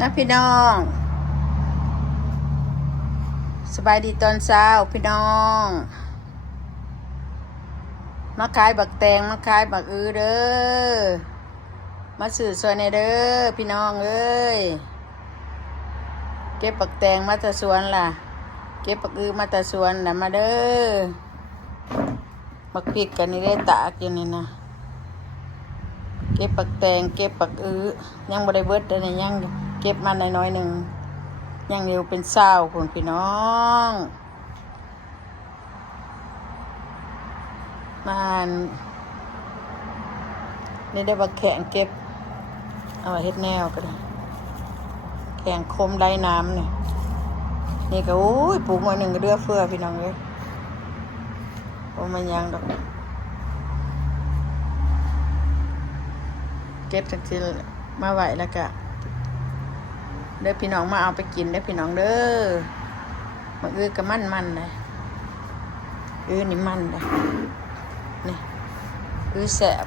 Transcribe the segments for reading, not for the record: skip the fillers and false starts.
นะพี่น้องสบายดีตอนเช้าพี่น้องมาขายบักแตงมาขายบักเด้อมาสื่อซอยในเด้อพี่น้องเอ้ยเก็บบักแตงมาแต่สวนล่ะเก็บบักมาแต่สวนล่ะมาเด้อบักพริกกันนี่ได้ตากอยู่นี่นะเก็บบักแตงเก็บบักยังบ่ได้เบิดแต่ยังเก็บมาหน่อยๆหนึ่งยังเร็วเป็นเศร้าคุณพี่น้องมันนี่ได้บักแข็งเก็บเอาไว้เฮ็ดแนวก็ได้แข็งคมไร้น้ำเนี่ยนี่ก็โอ้ยปลูกมาหนึ่งก็เดือเฟือพี่น้องเลยโอ้มันยังดอกเก็บจากที่มาไหวแล้วก็เด้อพี่น้องมาเอาไปกินเด้อพี่น้องเด้อมาก็มันเลยนี่มันเลยนี่แสบ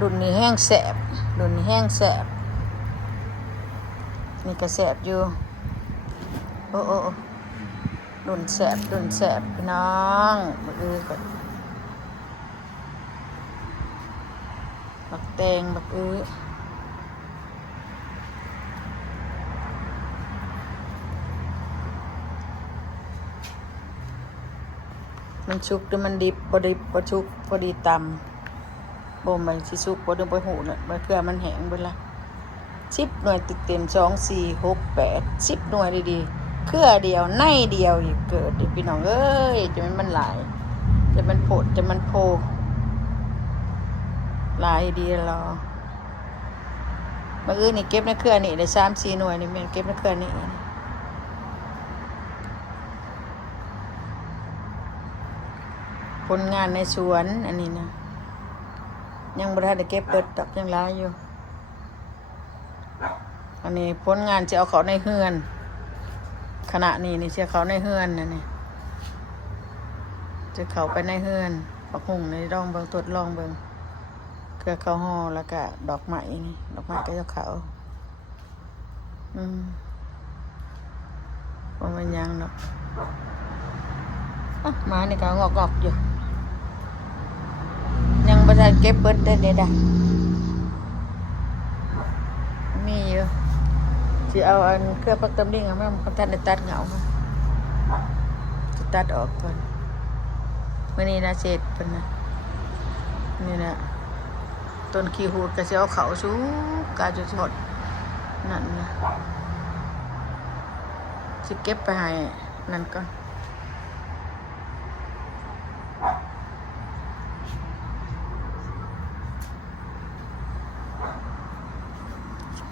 ดุนนี่แห้งแสบดุนนี่แห้งแสบนี่ก็แสบอยู่โอ้ดุนแสบพี่น้องมาก่อนบักแตงบักมันชุกหรือมันดิบบ่ชุกพอดีตำบ่มันสิชุกบ่ดึงไปหูน่ะมันเพื่อมันแห้งเบิดละ10หน่วยติดเต็ม2 4 6 8 10หน่วยดีๆเครือเดียวในเดียวอีกเกิดดิพี่น้องเอ้ยจะมันหลายจะมันโผดจะมันโพหลายดีรอมื้อนี่เก็บในเครือนี่ได้3 4หน่วยนี่แม่นเก็บในเครือนี่ผลงานในสวนอันนี้นะยังบ่ทันได้เก็บเปิดดอกยังหลายอยู่อันนี้ผลงานจะเอาเขาในเฮือนขณะนี้นี่จะเขาในเฮือนนะนี่จะเขาไปในเฮือนปักหุ่งในร่องเบิ่งทดลองเบิ่งเกลือข้าวห่อแล้วก็ดอกไม้นี่ดอกไม้ก็จะเขาว่ามันยังเนาะมานี่ก็งอกๆอยู่ยังบ่ทันเก็บเบิดได้เด้อมีอยู่สิเอาอันเครือปักตำลิงเอามาบ่ทันได้ตัดเหงาค่ะสิตัดออกก่อนมื้อนี้นะเสร็จเพิ่นน่ะนี่นะต้นขี้หูดก็สิเอาเขาสูกาจะสดนั่นนะสิเก็บไปให้นั่นก่อน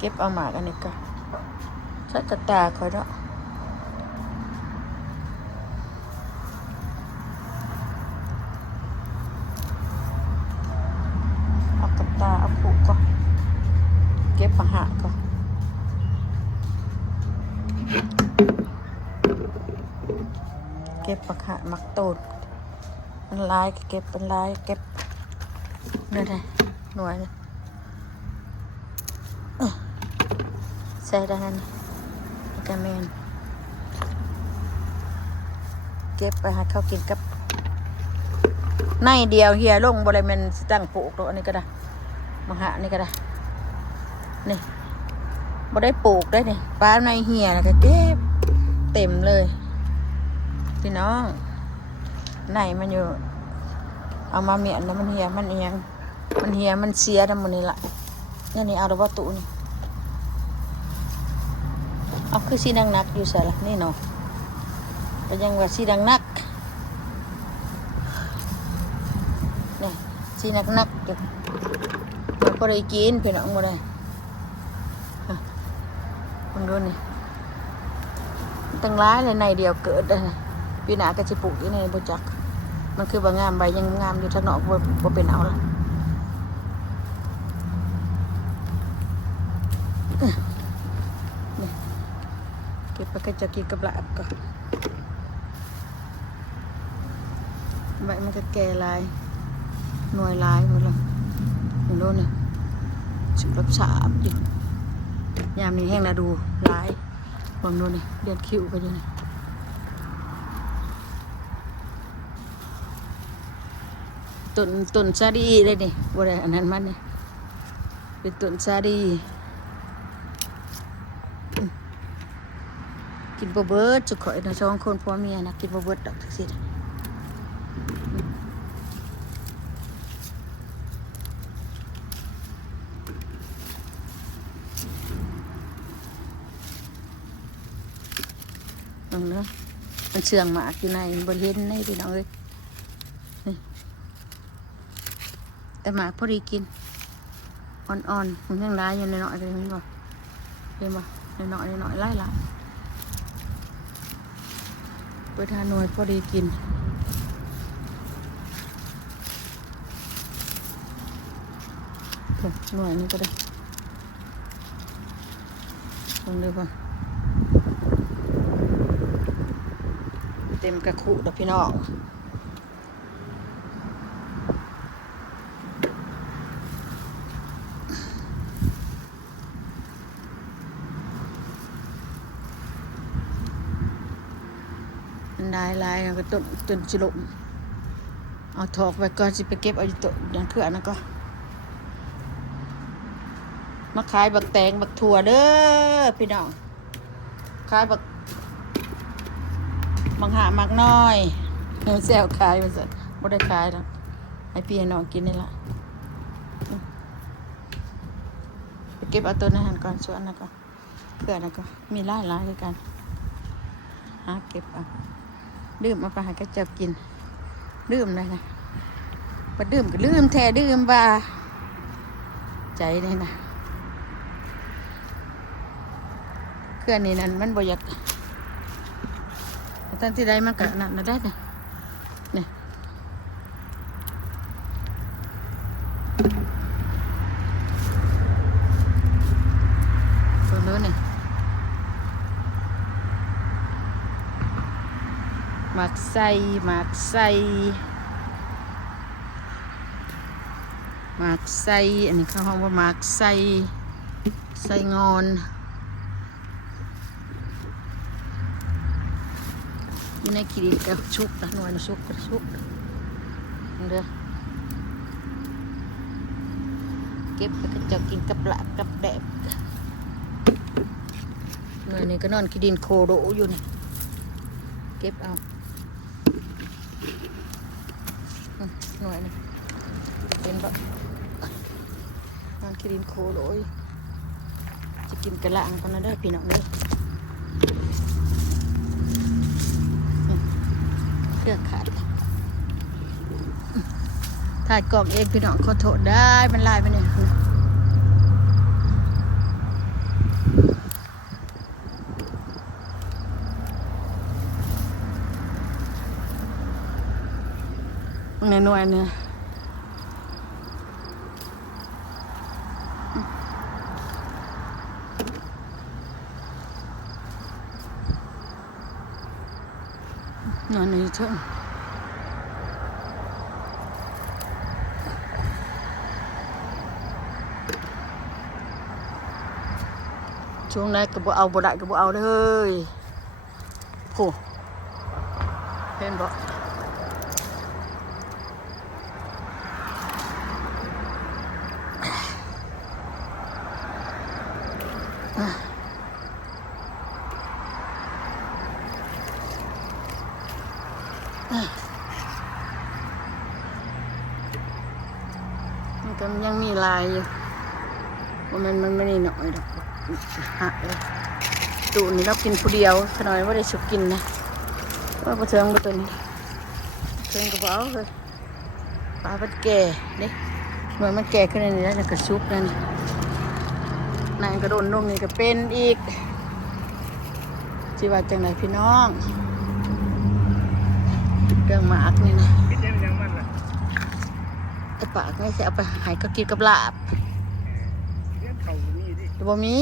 เก็บเอาหมากอันนี้ก็ใส่กระตาคอยเนาะเอากระตาเอาผูกก่อนเก็บปังหะก่อนเก็บปังหะมักตูดมันลายเก็บเป็นลายเก็บนี่ไงหน่วยนี่ใส่ได้ฮันกระเมนเก็บไปหาเขากินกับในเดียวเฮียลงบริเวณตั้งปลูกตัวอันนี้ก็ได้มังหะนี่ก็ได้นี่บ่ได้ปลูกได้นี่ป้าในเฮียนะก็เก็บเต็มเลยพี่น้องในมันอยู่เอามาเมียนแล้วมันเฮียมันเอียงมันเฮียมันเสียทั้งหมดนี่ละนี่เอาดอกบัวตุนี่เอาคือสีดังนักอยู่ใส่ละนี่เนาะก็ยังว่าสีดังนักนี่สีนักอยู่มันก็ได้กินเพื่อนเอาหมดเลยคุณดูนี่ตั้งร้ายเลยในเดียวเกิดเลยปีหน้าก็จะปลูกที่นี่บุจักมันคือบางงามใบยังงามอยู่ทางนอกบ่เป็นเอาละเก็บไปก็จะกินกับลาบก่อนใบมันก็แก่ลายหน่วยลายหมดเลยเห็นดูนี่สุดรับสาบอยู่ ยามนี้แห้งแล้วดูร้ายบางโน่นนี่เดือนคิวไปอยู่นี่ต้นซาดีเลยนี่บ่ได้อันนั้นมันนี่เป็นต้นซาดีกินบ่เบิดจะข่อยนะ2 คนผัวเมียนะกินบ่เบิดดอกทักสิตรงเนาะมันเชื่องหมากอยู่ในบริเวณในพี่น้องเอ้ยนี่แต่หมากพอดีกินอ่อนๆมันยังร้ายอยู่ในหน่อยเลยมั้งบ่เห็นบ่ในหน่อยไล่ละเปิดหาหน่วยพอดีกินหน่วยนี้ก็ได้ลงเลยป่ะเต็มกระคุดพี่น้องลายก็ต้นจิลุมเอาถอกไปก่อนสิไปเก็บเอาอยู่ต้นอย่างเพื่อนนะก็มาขายบักแตงบักถั่วเด้อพี่น้องขายบักหามักน้อยแซวขายมาสิบ่ได้ขายแล้วให้พี่ให้น้องกินนี่ละไปเก็บเอาต้นอาหารก่อนส่วนนะก็เพื่อนนะก็มีหลายด้วยกันหาเก็บเอาดื่มมาไปให้กระจับกินดื่มเลยนะพอดื่มก็ดื่มแท้ดื่มบ้าใจนี่นะเครื่องนี้นั่นมันบ่อยากตั้งที่ใดมันก็นั่นได้เนี่ยนี่ตัวนู้นนี่หมักไส้หมักไส้อันนี้เขาห้องว่าหมักไส้งอนอยู่ในขีดกับชุกนะหน่วยนะชุกกับชุกเด้อเก็บไปก็จะกินกับลาบกับแดบหน่วยนี้ก็นอนขีดินโคโดอยู่นี่เก็บเอาหน่วยนี่เป็นแบบนอนขีดินโคโดยจะกินกระลังคนนั้นได้พี่น้องเด้อเลือกขาดถ่ายกล่องเองพี่น้องขอโทษได้มันลายไปเนี่ยในหน่วยเนี่ยนอนนี่เถอะช่วงนั้นก็บ่เอาบ่ได้ก็บ่เอาเลยโหเห็นบ่มันก็ยังมีลายอยู่ว่ามันไม่ได้หน่อยดอกหักเลยตูนี่เรากินผู้เดียวขนาดว่าได้สุกกินนะว่าประเทืองประตูนี้เทืองกระเป๋าเลยปลามันแก่เนี่ยเหมือนมันแก่ขึ้นในนี้แล้วกระชุบนั่นนายกระโดดลงนี่ก็เป็นอีกจีว่าจังไหนพี่น้องเรื่องหมากนี่นะไอ้ปากไม่ใช่เอาไปหายก็กินกับลาบบ่มี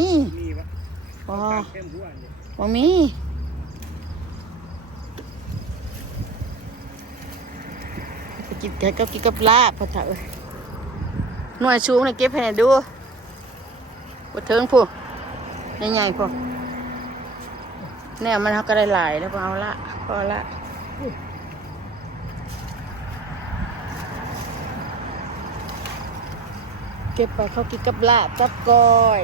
บ่มีไปกินกันก็กินกับลาบพอเถอะหน่วยชูงเนี่ยเก็บให้ดูบ่เทิงผู้ ใหญ่ๆพอแนวมันเขาก็ได้หลายแล้วพอเอาละพอละเก็บไปเขากินกับลาบกับก้อย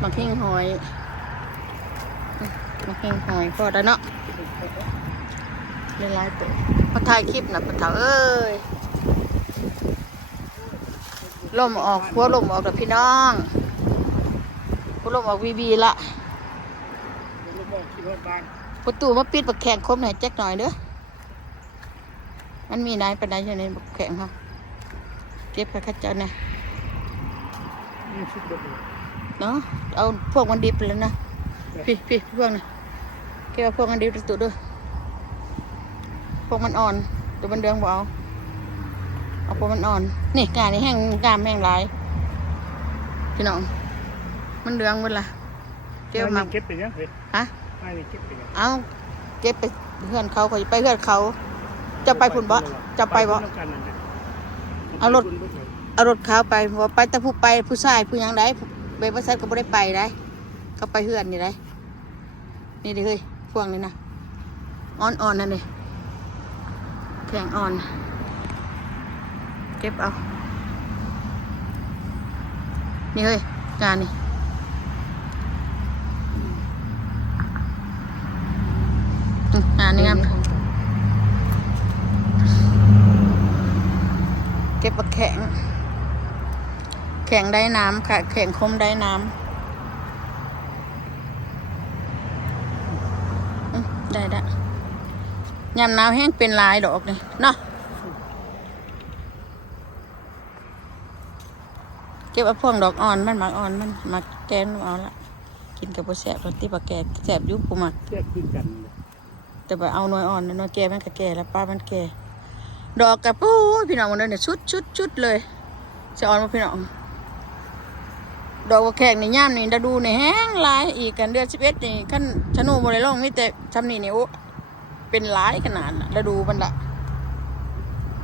มาเพ่งหอยมาเพ่งหอยพอแล้วเนาะเล่นไลฟ์ตัวพอถ่ายคลิปนะพอถ่ายเอ้ยลมออกหัวลมออกกับพี่น้องหัวลมออกวีละประตูมาปิดบักแข่งคมหน่อยแจ๊กหน่อยเด้อมันมีไหนเป็นไหนอยู่ในบักแข่งเขาเก็บไปข้าเจ้าเนี่ยเนาะเอาพวกมันดิบไปแล้วนะพี่พวกนะเก็บพวกมันดิบตัวด้วยพวกมันอ่อนตัวมันเดืองบ่เอาพวกมันอ่อนนี่กานี่แห้งกามแห้งหลายพี่น้องมันเดืองหมดละเก็บมาเก็บไปยังฮะไม่เก็บไปยังเอาเก็บไปเพื่อนเขาไปเพื่อนเขาจะไปพุ่นบ่จะไปบ่เอารถเขาไปว่าไปแต่ผู้ไปผู้ชายผู้ยังได้เบย์ประสันก็ไม่ได้ไปได้เขาไปเฮือนนี่ได้นี่ดิเฮ้ยพวงนี่นะอ่อนนั่นนี่แข็งอ่อนเก็บเอานี่เฮ้ยจานนี่นี่งามเก็บปลาแข็งได้น้ำค่ะแข็งคมได้น้ำได้ยำน้ำแห้งเป็นลายดอกเลยเนาะเก็บเอาพวงดอกอ่อนมันหมักอ่อนมันหมักแกนเอาละกินกับปลาแสบรสที่ปลาแกแสบยุบปูหมักแสบขึ้นกันแต่ไปเอาหน่วยอ่อนหน่วยแก่มันก็แก่แล้วป้ามันแก่ดอกกับปูพี่น้องมันเนี่ยชุดเลยจะอ่อนมาพี่น้องดอกแข็งในย่ามนี่ดาดูในแห้งลายอีกกันเดือน11นี่ขั้นชะนูโมเลยล่องมิแต่ทำนี่นี่โอ้เป็นหลายขนาดดาดูมันละ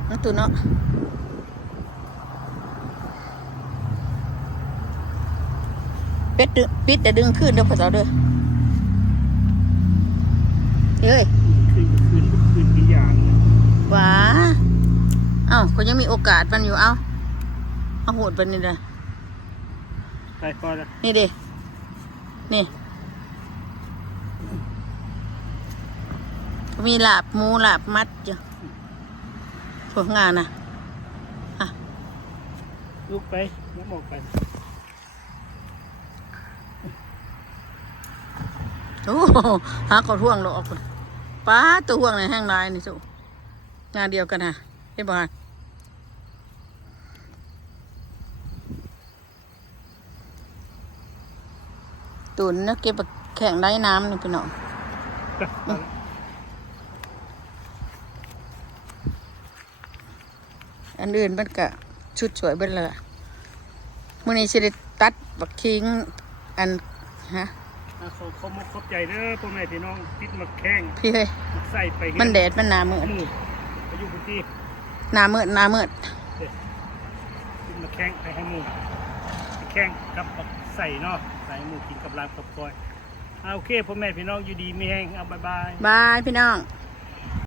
นั่นตัวเนาะปิดแต่ดึงขึ้นเด้อพ่อเจ้าเด้อเฮ้ยขึ้นกี่อย่างว้าเอ้าเขายังมีโอกาสมันอยู่เอาโหดเป็นนี่เลยใส่คอเลยนี่ดินี่มีลาบหมูลาบมัดอยู่พวกงานนะลุกไปน้ำออกไปโอ้หาขอท่วงเราออกคนป้าตัวห่วงในแห้งลายนี่สุงานเดียวกันฮะเห็นบ่ฮะตุนนะเก็บแข็งได้น้ำนี่พี่น้องอันอื่นมันก็ชุดสวยเบิดเลยมื้อนี้สิได้ตัดบักคิงอันฮะขอบใจเด้อพ่อแม่พี่น้องติดมาแข้งพี่เฮ้ยใส่ไปมันแดดมันหนามืดไปอยู่พื้นที่หนามืดติดมาแข้งไปให้หมูแข้งกับใส่เนาะใส่หมูกินกับลาบกับก้อยโอเคพ่อแม่พี่น้องอยู่ดีไม่แห้งเอาบายบายพี่น้อง